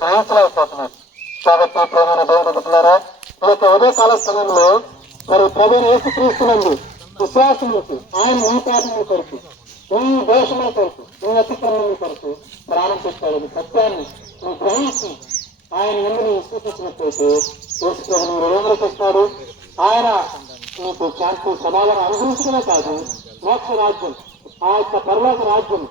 స్నేహితులైపోతున్నారు. కాబట్టి ప్రేమైన దేవుని బిడ్డలారా, ఈ యొక్క ఉదయకాల సమయంలో మరి ప్రభువుని యేసుక్రీస్తునందు విశ్వాసములకు ఆయన మాట్లాడడం కొరకు ఈ దోషముల కొరకు ఈ అతిక్రమణ కొరకు ప్రాణం పెట్టాడు సత్యాన్ని నీ గ్రహించి ఆయన ఎందుకు విశ్వసించినట్లయితే యేసుప్రభు నీ హృదయంలోకి వస్తాడు. ఆయన నీకు శాంతి సమాధానం అనుభవించడమే కాదు, మోక్ష రాజ్యం, ఆ యొక్క పరలోక రాజ్యం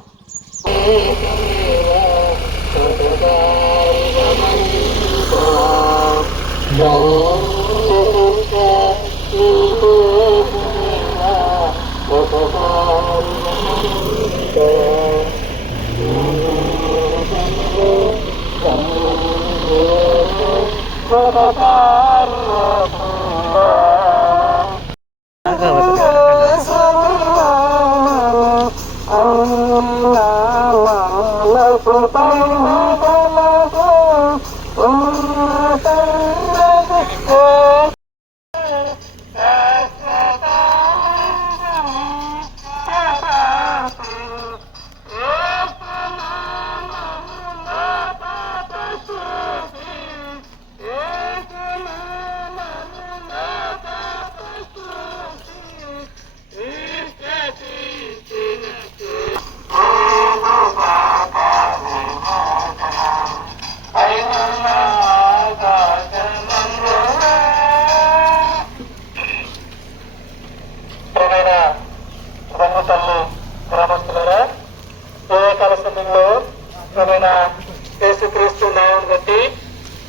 యేసుక్రీస్తు నామమును బట్టి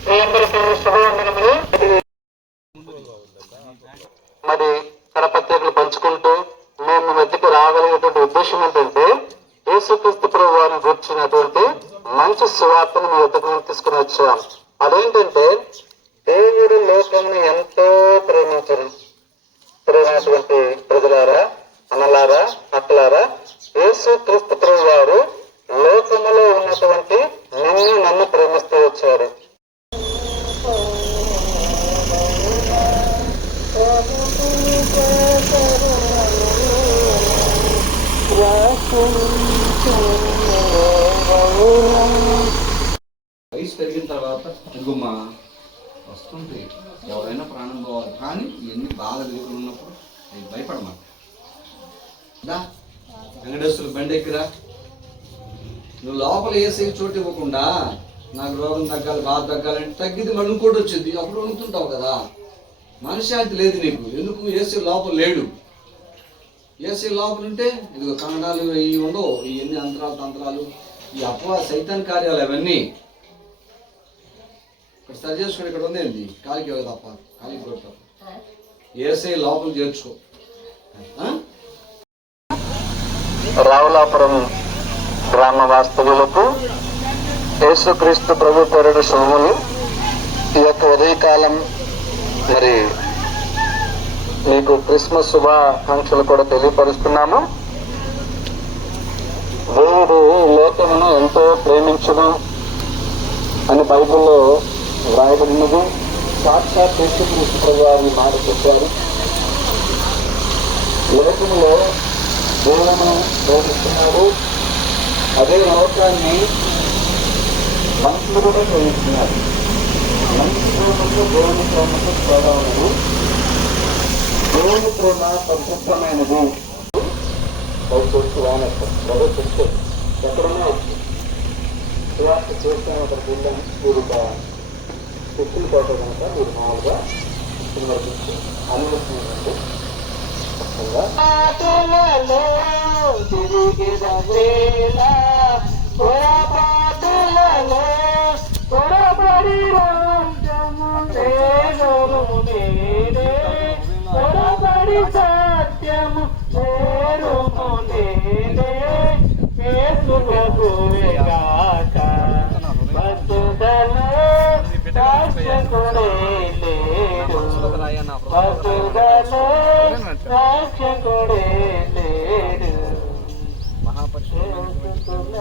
మీ అందరికీ శుభవందనములు. మరి కరపత్రికలు పంచుకుంటూ మేము మధ్యకి రాగలిగేటువంటి ఉద్దేశం ఏంటంటే యేసుక్రీస్తు ప్రభు వారిని గుర్చినటువంటి మంచి సువార్తను మీ వద్దకు తీసుకుని వచ్చాం. అదేంటంటే దేవుడు లోకమును ఎంతో ప్రేమించరు. ప్రేమైనటువంటి ప్రజలారా, అన్నలారా, అక్కలారా, యేసుక్రీస్తు ప్రభు వారు లోకములో ఉన్నటువంటి నన్ను ప్రేమిస్తూ వచ్చారు. వయసు పెరిగిన తర్వాత గుమ్మా వస్తుంది, ఎవరైనా ప్రాణం పోవాలి. కానీ ఇవన్నీ బాగా ఉన్నప్పుడు అవి భయపడమా. వెంకటేశ్వరులు బండి ఎక్కిరా, నువ్వు లోపల వేసే చోటు ఇవ్వకుండా నాకు రోగం తగ్గాలి, బాధ తగ్గాలంటే తగ్గిది మళ్ళీ ఇంకోటి వచ్చింది, అప్పుడు వండుతుంటావు కదా. మనశ్శాంతి లేదు నీకు. ఎందుకు? ఏసీ లోపల లేడు. ఏసీ లోపల ఉంటే ఇదిగో కన్నడాలు ఇవి ఉండవు, ఇవన్నీ అంతరాలు తంత్రాలు, ఈ అపవా సైతాన్ కార్యాలు అవన్నీ ఇక్కడ సరి చేసుకుని ఇక్కడ ఉందేంటి కాలికి తప్ప, కాలికి కూడా తప్ప. ఏసీ లోపల చేర్చుకో. రావులాపురం గ్రామ వాస్తవులకు యేసుక్రీస్తు ప్రభు పేరుడు శుభములు. ఈ యొక్క ఉదయకాలం మరి మీకు క్రిస్మస్ శుభాకాంక్షలు కూడా తెలియపరుస్తున్నాము. దేవుడు లోకమును ఎంతో ప్రేమించును అని బైబిల్లో వ్రాయబడినది. సాక్షాత్ యేసుక్రీస్తు ప్రభు వారి మాట చెప్పారు. లోకములో దేవులను ప్రేమిస్తున్నాడు, అదే లోకాన్ని మనుషులు కూడా ప్రేమిస్తున్నారు. మనిషి ప్రేమకు దేవుని ప్రేమకు తేడా ఉన్నది. దేవుని ప్రేమ పరిశుద్ధమైనది. చెప్తే ఎక్కడైనా సువార్త చేస్తాను అక్కడ వెళ్ళాను. మీరు శక్తులు కోట కనుక మీరు మామూలుగా అనుమతి ఏంటంటే సత్యము మహాపరిశుద్ధ